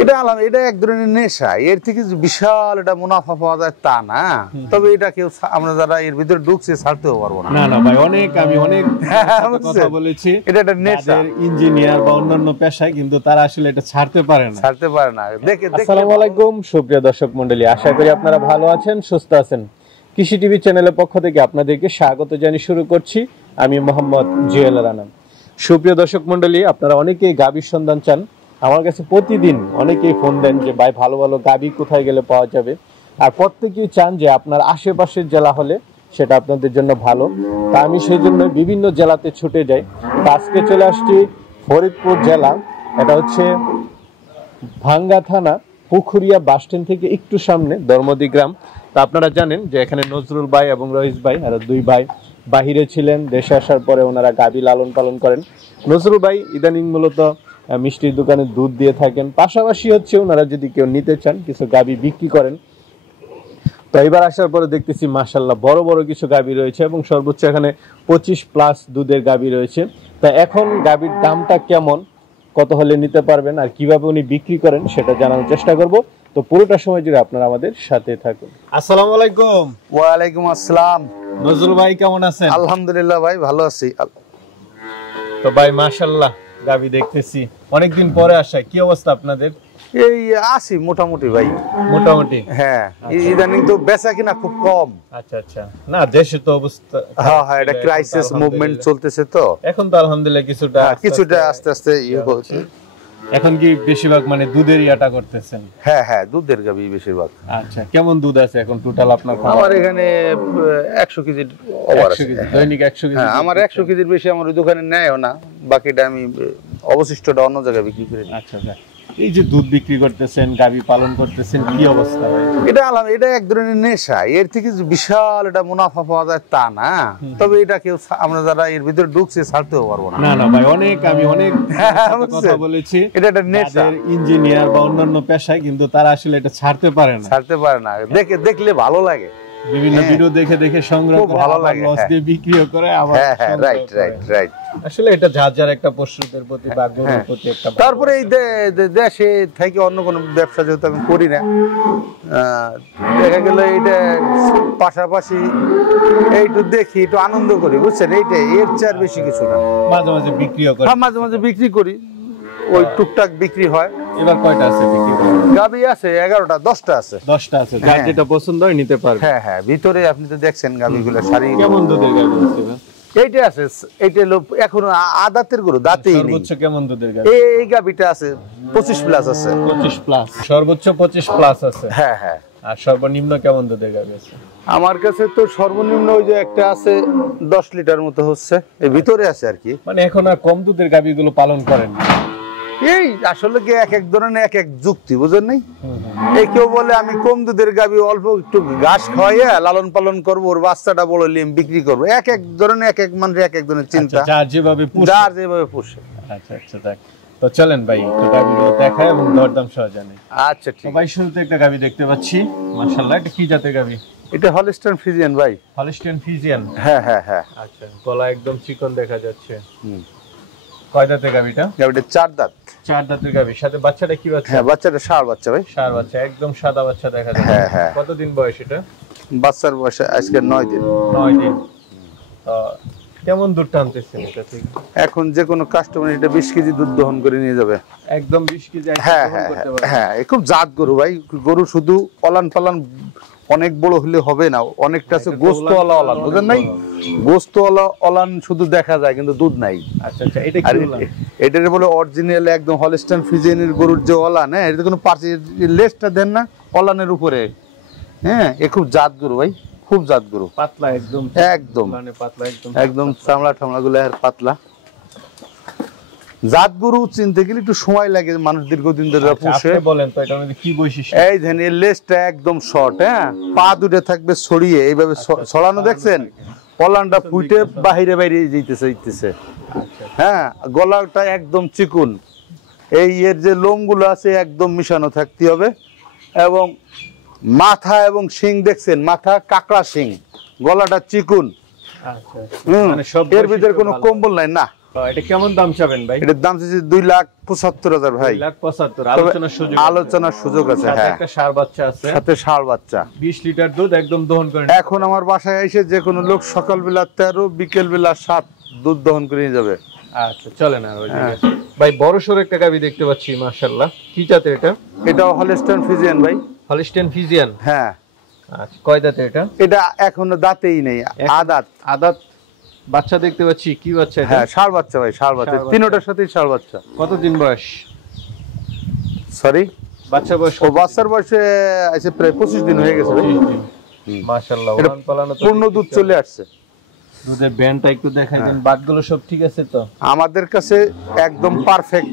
এটা এটা এক ধরনের নেশা, এর থেকে বিশাল এটা মুনাফা পাওয়া যায় তা না, তবে এটা কেউ আমরা যারা এর ভিতরে ঢুকছে ছাড়তেও পারবো না। না না ভাই, আমি অনেক কথা বলেছি, এটা একটা নেশা, ইঞ্জিনিয়ার বা অন্যান্য পেশায়, কিন্তু তারা আসলে এটা ছাড়তে পারে না। আসসালামু আলাইকুম সুপ্রিয় দর্শক মণ্ডলী, আশা করি আপনারা ভালো আছেন, সুস্থ আছেন। কৃষি টিভি চ্যানেলের পক্ষ থেকে আপনাদেরকে স্বাগত জানিয়ে শুরু করছি আমি মোহাম্মদ জুয়েল রানা। সুপ্রিয় দর্শক মণ্ডলী, আপনারা অনেকেই গাভীর সন্ধান চান, আমার কাছে প্রতিদিন অনেকেই ফোন দেন যে ভাই ভালো ভালো গাভী কোথায় গেলে পাওয়া যাবে, আর প্রত্যেকেই চান যে আপনার আশেপাশের জেলা হলে সেটা আপনাদের জন্য ভালো। তা আমি সেই জন্য বিভিন্ন জেলাতে ছুটে যাই। আজকে চলে আসছি ফরিদপুর জেলা, এটা হচ্ছে ভাঙ্গা থানা, পুখুরিয়া বাস স্ট্যান্ড থেকে একটু সামনে ধর্মদি গ্রাম। তা আপনারা জানেন যে এখানে নজরুল ভাই এবং রহিস ভাই, আর দুই ভাই বাহিরে ছিলেন, দেশে আসার পরে ওনারা গাভী লালন পালন করেন। নজরুল ভাই ইদানিং মূলত মিষ্টির দোকানে দুধ দিয়ে থাকেন, পাশাপাশি হচ্ছে ওনারা যদি কেউ নিতে চান কিছু গাভী বিক্রি করেন। তো এবার আসার পরে দেখতেছি মাশাআল্লাহ বড় বড় কিছু গাভী রয়েছে এবং সর্বোচ্চ এখানে 25+ দুধের গাভী রয়েছে। তা এখন গাভীর দামটা কেমন, কত হলে নিতে পারবেন আর কিভাবে উনি বিক্রি করেন সেটা জানানোর চেষ্টা করব। তো পুরোটা সময় জুড়ে আপনারা আমাদের সাথে থাকুন। আসসালামু আলাইকুম। ওয়ালাইকুম আসসালাম। নজরুল ভাই কেমন আছেন? আলহামদুলিল্লাহ ভাই, ভালো আছি। তো ভাই মাশাআল্লাহ গাভী দেখতেছি, অনেকদিন পরে আসা, কি অবস্থা আপনাদের? এই আসি মোটামুটি ভাই, মোটামুটি। হ্যাঁ, ইদানিং তো বেচা কিনা খুব কম। আচ্ছা আচ্ছা, না দেশে তো অবস্থা, হ্যাঁ এটা ক্রাইসিস মুভমেন্ট চলতেছে, তো এখন তো আলহামদুলিল্লাহ কিছুটা আস্তে আস্তে ইয়ে হচ্ছে। এখন কি বেশিরভাগ মানে দুধের ইয়াটা করতেছেন? হ্যাঁ দুধের গাভী বেশিরভাগ। আচ্ছা, কেমন দুধ আছে এখন টোটাল আপনার? আমার এখানে 100 কেজির ওভার আছে, দৈনিক 100 কেজি। হ্যাঁ, আমার 100 কেজির বেশি আমার ওই দোকানে নেয়ও না, বাকিটা আমি অবশিষ্টটা অন্য জায়গায় বিক্রি করি। আচ্ছা আচ্ছা, এই যে দুধ বিক্রি করতেছেন, গাভী পালন করতেছেন, কি অবস্থা ভাই? এটা এক ধরনের নেশা, এর থেকে বিশাল এটা মুনাফা পাওয়া যায় তা না, তবে এটা কেউ আমরা যারা এর ভিতরে ঢুকছে ছাড়তেও পারবো না। না না ভাই, আমি অনেক কথা বলেছি, এটা একটা নেশা, ইঞ্জিনিয়ার বা অন্যান্য পেশায়, কিন্তু তারা আসলে এটা ছাড়তে পারে না। দেখলে ভালো লাগে, বিভিন্ন ভিডিও দেখে সংগ্রহ করে, ভালো লাগে, লস দিয়ে বিক্রিও করে আবার। হ্যাঁ রাইট। আসলে এটা যার একটা পশুদের প্রতি বা গরুর প্রতি একটা। তারপরে এই দেশে থেকে অন্য কোনো ব্যবসা যেহেতু আমি করি না, দেখা গেল এইটা পাশাপাশি এইটু দেখি, একটু আনন্দ করি, বুঝছেন, এইটাই, এর চেয়ে বেশি কিছু না। মাঝে মাঝে বিক্রিও করি। হ্যাঁ, মাঝে বিক্রি করি, ওই টুকটাক বিক্রি হয়। এবার কয়টা আছে বিক্রি করা? গাভী আছে 11টা, 10টা আছে। 10টা আছে, যার যেটা পছন্দ হয় নিতে পারবে। হ্যাঁ, ভিতরে আপনি তো দেখছেন গাভীগুলো সারি। কেমন দুধের গাভী আছে? এইটা আছে, এইটা হলো এখনো আদাতের গরু, দাঁতেই নেই। সর্বোচ্চ কেমন দুধের গাভী? এই গাভীটা আছে 25+ আছে। 25+, সর্বোচ্চ 25+ আছে। হ্যাঁ। আর সর্বনিম্ন কেমন দুধের গাভী আছে? আমার কাছে তো সর্বনিম্ন ওই যে একটা আছে 10 লিটার মতো হচ্ছে, এই ভিতরে আছে আর কি। মানে এখন আর কম দুধের গাভীগুলো পালন করেন? এই আসলে কি এক ধরনের এক যুক্তি, বুঝেন নাই? এই কেউ বলে আমি কম দুধের গাভী অল্প একটু ঘাস খাওয়াইয়া লালন পালন করবো, ওর বাচ্চাটা বড় হলে বিক্রি করবো। এক ধরনের এক মানুষের এক ধরনের চিন্তা, যার যেভাবে পুষে। আচ্ছা দেখ, তো চলেন ভাই একটু গাভীগুলো দেখাই এবং দরদাম সহ জানি। আচ্ছা ঠিক। ভাই শুরুতে একটা গাভী দেখতে পাচ্ছি, মাশাআল্লাহ, এটা কি জাতের গাভী? এটা হলস্টাইন ফ্রিজিয়ান ভাই। Holstein Friesian? হ্যাঁ। আচ্ছা, গলা একদম চিকন দেখা যাচ্ছে। কয় দাঁতের গাভীটা? গাভীটা 4 দাঁত। 4 দাঁতের গাভী, সাথে বাচ্চাটা কি বাচ্চা? হ্যাঁ, বাচ্চাটা ষাঁড় বাচ্চা ভাই। ষাঁড় বাচ্চা, একদম সাদা বাচ্চা দেখা যাচ্ছে। হ্যাঁ। কতদিন বয়স এটা? বাচ্চার বয়স আজকে 9 দিন। 9 দিন। কেমন দুধ টানতেছেন এটা থেকে? এখন যে কোনো কাস্টমার এটা 20 কেজি দুধ দহন করে নিয়ে যাবে। একদম 20 কেজি দহন করতে পারবে? হ্যাঁ, খুব জাত গরু ভাই। গরু শুধু অলান পালান অনেক বড় হলে হবে না, অনেকটা আছে গোস্তওয়ালা অলান, বুঝেন নাই? গোস্তওয়ালা অলান শুধু দেখা যায় কিন্তু দুধ নাই। আচ্ছা, এটা কি অলান? এটারে বলে অরিজিনাল একদম হলস্টাইন ফ্রিজিয়ানের গরুর যে অলান, হ্যাঁ, এটা কোনো পার্টি লেজটা দেন না অলানের উপরে। হ্যাঁ, এ খুব জাত গরু ভাই, খুব জাত গরু, পাতলা একদম মানে পাতলা একদম চামড়া গুলো আর পাতলা। জাত গরু চিনতে গেলে একটু সময় লাগে, মানুষ দীর্ঘদিন ধরে পুষে। বলেন তো এটার মধ্যে কি বৈশিষ্ট্য? এই দেখেন, এর লেজটা একদম শর্ট, হ্যাঁ, পা দুটো থাকবে ছড়িয়ে, এইভাবে ছড়ানো, দেখছেন? পলানটা ফুটে বাইরে যাইতেছে। হ্যাঁ, গলাটা একদম চিকুন, এই এর যে লোমগুলো আছে একদম মিশানো থাকতে হবে, এবং মাথা এবং শিং দেখছেন, মাথা কাঁকড়া শিং, গলাটা চিকুন। আচ্ছা, এর ভিতরে কোনো কম্বল নাই, না এটা কেমন দাম চাবেন ভাই? এটার দাম চাইছি 2,75,000 ভাই। 2,75,000 তবে আলোচনার সুযোগ আছে। আলোচনার সুযোগ আছে, সাথে হ্যাঁ। একটা ষাঁড় বাচ্চা আছে, সাথে ষাঁড় বাচ্চা। 20 লিটার দুধ একদম দহন করে নিতে এখন আমার বাসায় এসে যে কোনো লোক সকালবেলা 13, বিকেলবেলা 7 দুধ দহন করে নিয়ে যাবে। আচ্ছা চলেন আর ওইদিকে। ভাই বড় সরো একটা গাভী দেখতে পাচ্ছি মাশাআল্লাহ, কি জাতের এটা? এটাও হলস্টাইন ফ্রিজিয়ান ভাই। Holstein Friesian. হ্যাঁ। আচ্ছা কয় দাঁতের এটা? এটা এখনো দাঁতেই নেই, আদাত। আদাত বাচ্চা দেখতে পাচ্ছি, কি বাচ্চা এটা? হ্যাঁ ষাঁড় বাচ্চা ভাই, ষাঁড় বাচ্চা। ষাঁড় বাচ্চা। তিনোটার সাথেই ষাঁড় বাচ্চা। কতদিন বয়স? সরি, বাচ্চা বয়স ও বাচ্চার বয়সে আছে প্রায় 25 দিন হয়ে গেছে ভাই। মাশাআল্লাহ, এটা ওলান পালানো তো পূর্ণ দুধ চলে আসছে। দুধের ব্যান্ডটা একটু দেখাই দেন, বাটগুলো সব ঠিক আছে তো? আমাদের কাছে একদম পারফেক্ট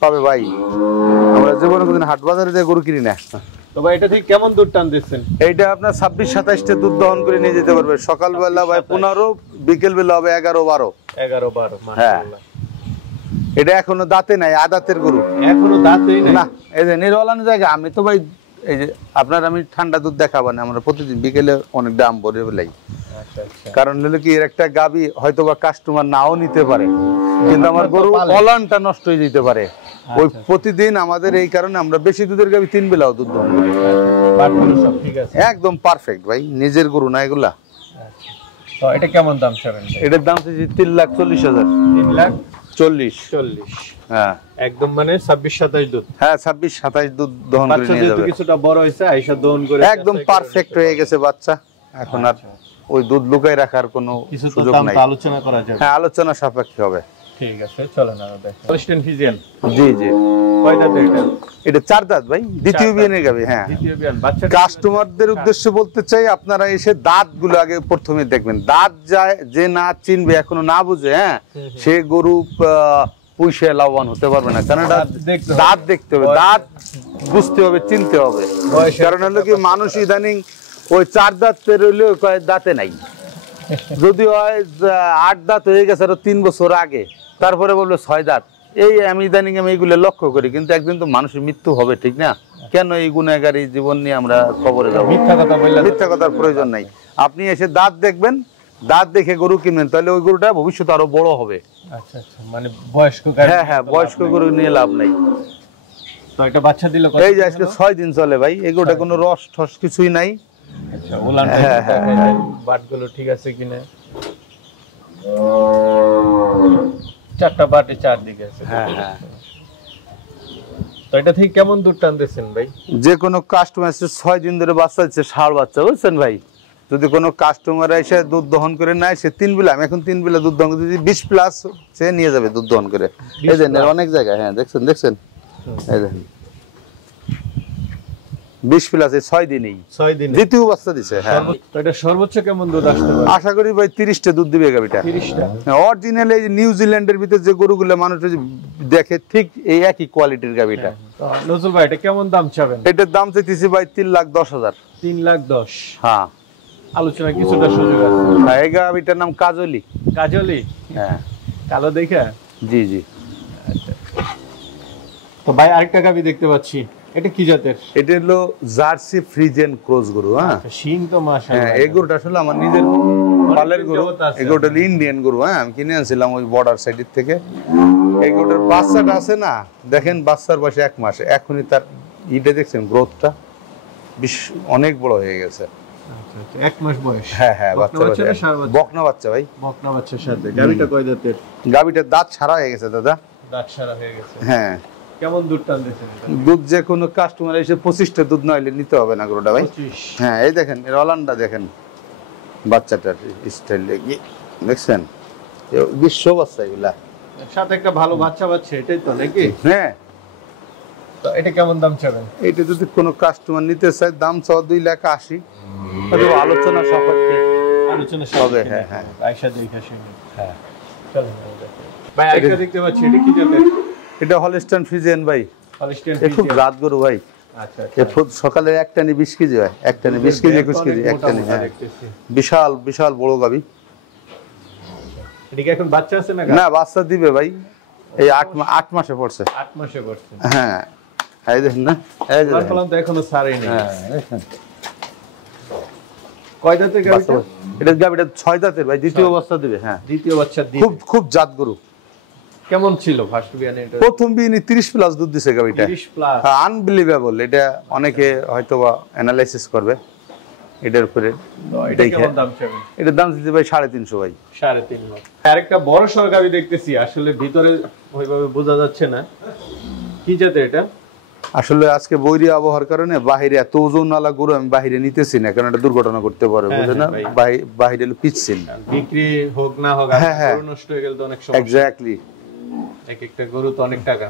পাবে ভাই। আমরা জীবনে কোনদিন হাট বাজারে যে গরু কিনি না। তো ভাই এটা থেকে কেমন দুধ টান দিচ্ছেন? এইটা আপনার 26-27 দুধ দহন করে নিয়ে যেতে পারবে। সকালবেলা ভাই 15, বিকেলবেলা হবে 11-12। 11-12 মাশাআল্লাহ। এটা এখনো দাঁতে নাই, আদাতের গরু। এখনো দাঁতই নাই না, এই যে নিরওয়ালানো জায়গা। আমি তো ভাই এই যে আপনার আমি ঠান্ডা দুধ দেখাবো না, আমরা প্রতিদিন বিকেলে অনেক দাম ভরে বেলাই। আচ্ছা আচ্ছা। কারণ হলো কি, এর একটা গাবি হয়তো বা কাস্টমার নাও নিতে পারে, কিন্তু আমার গরু অলানটা নষ্ট হয়ে যেতে পারে। ওই প্রতিদিন আমাদের এই কারণে আমরা বেশি দুধের গাবি 3 বেলাও দুধ দহন করি। বাটগুলো সব ঠিক আছে, একদম পারফেক্ট ভাই, নিজের গরু না এগুলা। তো এটা কেমন দাম চাবেন? এটার দাম হচ্ছে 3,40,000। 3,40,000। 40। হ্যাঁ একদম মানে 26-27 দুধ। হ্যাঁ 26-27 দুধ দহন করে বাচ্চা নিয়ে যেহেতু যাবে। কিছুটা বড় হয়েছে, আইসা দহন করে একদম পারফেক্ট হয়ে গেছে বাচ্চা। এখন আর ওই দুধ লুকাই রাখার কোনো কিছু তো সুযোগ দাম নাই। তো আলোচনা করা যাবে। হ্যাঁ আলোচনা সাপেক্ষে হবে। ঠিক আছে চলেন আর দেখেন। হলিস্টিয়ান ফ্রিজিয়ান জি জি। কয় দাঁতের এটা? এটা 4 দাঁত ভাই, দ্বিতীয় বিয়ানের গাবি। হ্যাঁ, দ্বিতীয় বিয়ান। বাচ্চা কাস্টমারদের উদ্দেশ্যে বলতে চাই, আপনারা এসে দাঁতগুলো আগে প্রথমে দেখবেন। দাঁত যায় যে না চিনবে, এখনো না বুঝে, হ্যাঁ সে গরু পুষে লাভবান হতে পারবে না। কারণ এটা দাঁত দেখতে হবে, দাঁত বুঝতে হবে, চিনতে হবে। কারণ হলো কি, মানুষ ইদানিং ওই 4 দাঁত পেরোলেও কয় দাঁতে নাই। যদি হয় 8 দাঁত হয়ে গেছে আরো 3 বছর আগে, তারপরে বললো 6 দাঁত। এই আমি ইদানিং আমি এইগুলো লক্ষ্য করি। কিন্তু একদিন তো মানুষের মৃত্যু হবে, ঠিক না? কেন এই গুনাহগারী জীবন নিয়ে আমরা কবরে যাবো? মিথ্যা কথা বললে মিথ্যা কথার প্রয়োজন নাই। আপনি এসে দাঁত দেখবেন, দাঁত দেখে গরু কিনবেন, তাহলে ওই গরুটা ভবিষ্যতে আরো বড় হবে। আচ্ছা আচ্ছা, মানে বয়স্ক গাভী। হ্যাঁ হ্যাঁ, বয়স্ক গরু নিয়ে লাভ নাই। তো এটা বাচ্চা দিল কত? এই যে আজকে 6 দিন চলে ভাই, এই গরুটা কোনো রস ঠস কিছুই নাই। আচ্ছা ওলানটা হ্যাঁ, দেখাই হ্যাঁ, দেন, বাটগুলো ঠিক আছে কিনা। 4টা বাটে 4 দিকে আছে। হ্যাঁ হ্যাঁ। তো এটা থেকে কেমন দুধ টানতেছেন ভাই? যে কোনো কাস্টমার 6 দিন ধরে বাচ্চা দিচ্ছে, ষাঁড় বাচ্চা, বুঝছেন ভাই? যদি কোনো কাস্টমার এসে দুধ দহন করে নেয়, সে 3 বেলা, আমি এখন 3 বেলা দুধ দহন করে 20 প্লাস সে নিয়ে যাবে দুধ দহন করে। এই যে অনেক জায়গায়, হ্যাঁ দেখছেন দেখছেন, এই দেখেন 20 প্লাস 6 দিনেই 6 দিন দ্বিতীয় বাচ্চা দিছে। হ্যাঁ, তো এটা সর্বোচ্চ কেমন দুধ আসতে পারে? আশা করি ভাই 30টা দুধ দিবে গাবিটা। 30টা। অরিজিনাল এই নিউজিল্যান্ডের ভিতরে যে গরুগুলো মানুষ দেখে, ঠিক এই একই কোয়ালিটির গাবিটা। তো নজরুল ভাই এটা কেমন দাম চাবেন? এটার দাম চাইতেছি ভাই 3,10,000। 3,10,000। হ্যাঁ, আলোচনা কিছুটা সুযোগ আছে। এই গাবিটার নাম কাজলি। কাজলি? হ্যাঁ, কালো দেখা। জি জি। তো ভাই আরেকটা গাভী দেখতে পাচ্ছি, এটা কি জাতের? এটা হলো জার্সি ফ্রিজিয়ান ক্রস গরু। হ্যাঁ শিং তো হ্যাঁ, মাশাআল্লাহ। এই গরুটা আসলে আমার নিজের পালের গরু। এই গরুটা হলো ইন্ডিয়ান গরু। হ্যাঁ, আমি কিনে আনছিলাম ওই বর্ডার সাইডের থেকে। এই গরুটার বাচ্চাটা আছে না, দেখেন বাচ্চার বয়স 1 মাস। এখনই তার ইটা দেখছেন, গ্রোথটা অনেক বড় হয়ে গেছে। আচ্ছা আচ্ছা, 1 মাস বয়স। হ্যাঁ হ্যাঁ, বকনা বাচ্চা না ষাঁড় বাচ্চা? বকনা বাচ্চা ভাই, বকনা বাচ্চার সাথে। গাভীটা কয় দাঁতের? গাভীটার দাঁত ছাড়া হয়ে গেছে দাদা। দাঁত সারা হয়ে গেছে। হ্যাঁ, কেমন দুধ টানতেছেন এটা? দুধ যে কোনো কাস্টমার এসে 25টা দুধ নইলে নিতে হবে না গরুটা ভাই। 25। হ্যাঁ, এই দেখেন এর অলানটা দেখেন, বাচ্চাটার স্টাইল দেখছেন, বিশ্ব বাচ্চা এগুলা। সাথে একটা ভালো বাচ্চা বাচ্চা, এটাই তো নাকি? হ্যাঁ, তো এটা কেমন দাম চাবেন? এইটা যদি কোনো কাস্টমার নিতে চায়, দাম চাওয়া 2,80,000। আলোচনা সাপেক্ষে আলোচনা হবে। হ্যাঁ হ্যাঁ আয়শা দেখা শুনে। হ্যাঁ। চলেন ভাই আরেকটা দেখতে পাচ্ছি, এটা কি জাতের? এটা হলস্টাইন ফ্রিজিয়ান ভাই। হলিস্টিয়ান এ খুব ফ্রিজিয়ান। জাত গরু ভাই। আচ্ছা এ সকালে একটানি 20 কেজি হয়, একটানি 20 কেজি 21 কেজি একটানি। হ্যাঁ, বিশাল বিশাল বড় গাবি। এটা কি এখন বাচ্চা আছে না? না, বাচ্চা দিবে ভাই, এই 8 মাসে পড়ছে। 8 মাসে করছে। হ্যাঁ, এই দেখেন না, এই যে আমার ফলন তো এখনো ছাড়েই নেই। হ্যাঁ দেখেন কয় দাঁতের গাভীটা? এটা গাবিটা 6 দাঁতের ভাই, দ্বিতীয় অবস্থা দিবে। হ্যাঁ, দ্বিতীয় বাচ্চা দিয়ে। খুব খুব জাত গরু। কেমন ছিল ফার্স্ট বিয়ানে এটা? প্রথম বিয়ানে 30 প্লাস দুধ দিছে গাবিটা। 30 প্লাস, আনবিলিভেবল। এটা অনেকে হয়তো বা অ্যানালাইসিস করবে এটার উপরে। এটা কেমন দাম চাবেন? এটার দাম দিতে ভাই 3.5 ভাই। 3.5 লাখ। আরেকটা বড় সর গাবি দেখতেছি, আসলে ভিতরে ওইভাবে বোঝা যাচ্ছে না কি জাতের এটা। আসলে আজকে বৈরী আবহাওয়ার কারণে বাইরে এত ওজনওয়ালা গরু আমি বাইরে নিতেছি না, কারণ এটা দুর্ঘটনা করতে পারে, বুঝলেন না? বাইরে পিচ্ছিল বিক্রি হোক না হোক, গরু নষ্ট হয়ে গেলে তো অনেক সমস্যা। এক্স্যাক্টলি। এক একটা গরু তো অনেক টাকা।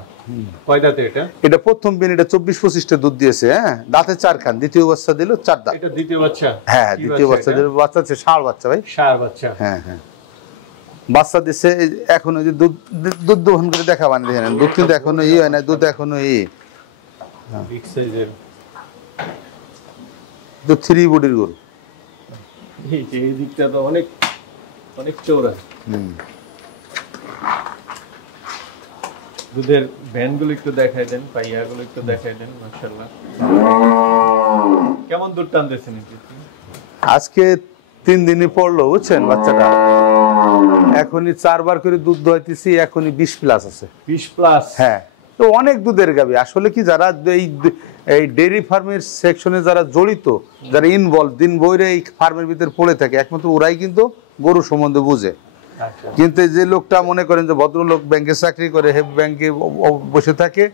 কয় দাঁতে এটা? এটা প্রথম বিন, এটা 24-25টা দুধ দিয়েছে। হ্যাঁ, দাঁতে 4 খান, দ্বিতীয় বাচ্চা দিল 4 দাঁত। এটা দ্বিতীয় বাচ্চা? হ্যাঁ, দ্বিতীয় বাচ্চা দিল। বাচ্চা হচ্ছে ষাঁড় বাচ্চা ভাই। ষাঁড় বাচ্চা। হ্যাঁ হ্যাঁ, বাচ্চা দিছে। এখন ওই যে দুধ দহন করে দেখাবান, দেখেন দুধ কিন্তু এখনো হয় না, দুধ এখনো বিগ সাইজের দুধ 3 বডির গরু। এই দিকটা তো অনেক অনেক চওড়া। দুধের ভ্যানগুলো একটু দেখাই দেন, পাইয়াগুলো একটু দেখাই দেন। মাশাআল্লাহ, কেমন দুধ টানতেছেন আজকে 3 দিনই পড়লো, বুঝছেন? বাচ্চাটা এখনই 4 বার করে দুধ দোয়াইতেছি, এখনই 20 প্লাস আছে। 20 প্লাস? হ্যাঁ, তো অনেক দুধের গাবি। আসলে কি, যারা এই ডেইরি ফার্মের সেকশনে যারা জড়িত, যারা ইনভলভ, দিন বইরে এই ফার্মের ভিতরে পড়ে থাকে, একমাত্র ওরাই কিন্তু গরু সম্বন্ধে বুঝে। কিন্তু যে লোকটা মনে করেন যে ভদ্রলোক, ব্যাংকে চাকরি করে, ব্যাংকে বসে থাকে,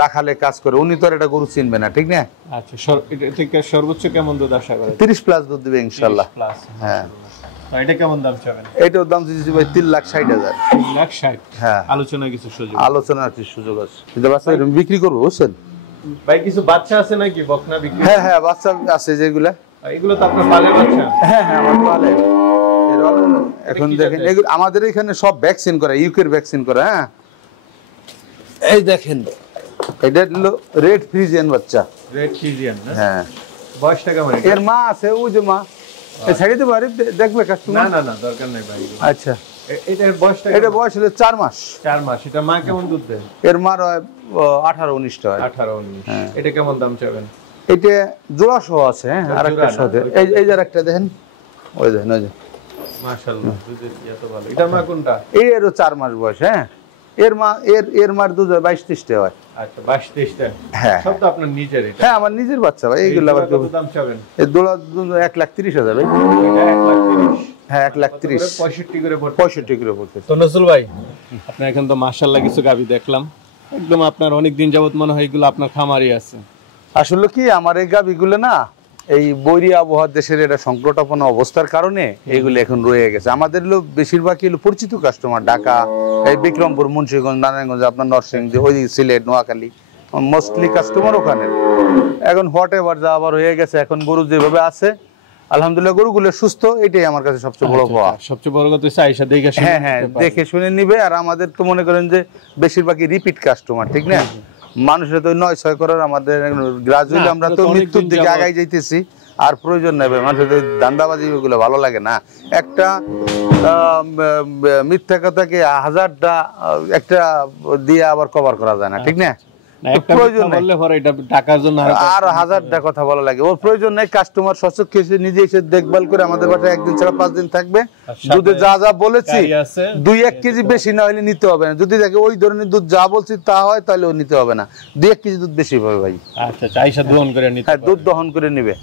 রাখালে কাজ করে, উনি তো আর এটা গরু চিনবে না, ঠিক না? আচ্ছা, এটা থেকে সর্বোচ্চ কেমন দুধ আশা করেন? 30 প্লাস দুধ দিবে ইনশাআল্লাহ। হ্যাঁ। এটা কেমন দাম চাবেন? এটার দাম দিয়েছি ভাই 3,60,000। 3,60,000? হ্যাঁ। আলোচনার কিছু সুযোগ? আলোচনার কিছু সুযোগ আছে। কিন্তু বাচ্চা এরকম বিক্রি করবো, বুঝছেন ভাই? কিছু বাচ্চা আছে নাকি বকনা বিক্রি? হ্যাঁ হ্যাঁ, বাচ্চা আছে যেগুলা। এগুলো তো আপনার পালে বাচ্চা? হ্যাঁ হ্যাঁ, আমার পালে। এখন দেখেন আমাদের এখানে সব ভ্যাকসিন করা, ইউকের ভ্যাকসিন করা। হ্যাঁ, এই দেখেন, এটা হলো রেড ফ্রিজিয়ান বাচ্চা। রেড ফ্রিজিয়ান না? হ্যাঁ। বয়সটা কেমন? এর মা আছে, ওই যে মা। এই ছাড়িয়ে দেবো, আরে দেখবে কাস্টমার? না না না, দরকার নাই ভাই। আচ্ছা, এটার বয়সটা? এটা বয়স হলো 4 মাস। 4 মাস। এটা মা কেমন দুধ দেয়? এর মার 18-19টা হয়। 18-19। এটা কেমন দাম চাবেন? এটা জোড়া সহ আছে। হ্যাঁ, আরেকটার সাথে এই যে আরেকটা দেখেন, ওই দেখেন, ওই যে। মাশাআল্লাহ, দুধের এত ভালো। এটা মা কোনটা? এরও 4 মাস বয়স। হ্যাঁ, এর মার দুধ 22-23টা হয়। আচ্ছা, 22-23টা। হ্যাঁ, সব তো আপনার নিজের? এটা? হ্যাঁ, আমার নিজের বাচ্চা ভাই। এইগুলো আবার কত দাম চাবেন? এই দোলা 1,30,000 ভাই। এটা 1,30,000? হ্যাঁ, 1,30,000। 65 করে পড়ছে? 65 করে পড়ছে। তো নজরুল ভাই, আপনার এখন তো মাশাআল্লাহ কিছু গাবি দেখলাম, একদম আপনার অনেক দিন যাবত মনে হয় এগুলো আপনার খামারই আছে। আসলে কি, আমার এই গাবিগুলো না, এই বৈরী আবহাওয়ার দেশের এটা সংকটাপন্ন অবস্থার কারণে এগুলো এখন রয়ে গেছে। আমাদের বেশিরভাগই পরিচিত কাস্টমার, ঢাকা, এই বিক্রমপুর, মুন্সিগঞ্জ, নারায়ণগঞ্জ, আপনার নরসিংদী, ওই সিলেট, নোয়াখালী, মোস্টলি কাস্টমার ওখানে। এখন হোয়াট এভার যা আবার হয়ে গেছে, এখন গরু যেভাবে আছে, আলহামদুলিল্লাহ গরুগুলো সুস্থ, এটাই আমার কাছে সবচেয়ে বড় পাওয়া। সবচেয়ে বড় কথা হচ্ছে আয়েশা দেখে শুনে। হ্যাঁ হ্যাঁ, দেখে শুনে নিবে। আর আমাদের তো মনে করেন যে বেশিরভাগই রিপিট কাস্টমার, ঠিক না? মানুষের তো 9-6 করার, আমাদের গ্রাজুয়ালি আমরা তো মৃত্যুর দিকে আগাই যাইতেছি। আর প্রয়োজন নেবে মানুষের দান্দাবাজি, ওগুলো ভালো লাগে না। একটা মিথ্যা কথাকে 1000টা একটা দিয়ে আবার কভার করা যায় না, ঠিক না? প্রয়োজন নেই আর 1000টা কথা বলা লাগে, ওর প্রয়োজন নেই। কাস্টমার সচক্ষে এসে নিজে এসে দেখভাল করে, আমাদের বাসায় 1 দিন ছাড়া 5 দিন থাকবে। দুধে যা যা বলেছি 2-1 কেজি বেশি না হলে নিতে হবে না। যদি দেখে ওই ধরনের দুধ যা বলছি তা হয়, তাহলে ও নিতে হবে না। 2-1 কেজি দুধ বেশি পাবে ভাই। আচ্ছা, আয়েশা দহন করে নিতে? হ্যাঁ, দুধ দহন করে নিবে।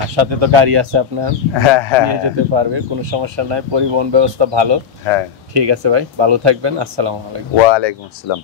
আর সাথে তো গাড়ি আছে আপনার, হ্যাঁ হ্যাঁ, নিয়ে যেতে পারবে, কোনো সমস্যা নাই, পরিবহন ব্যবস্থা ভালো। হ্যাঁ, ঠিক আছে ভাই, ভালো থাকবেন। আসসালামু আলাইকুম। ওয়া আলাইকুম আসসালাম।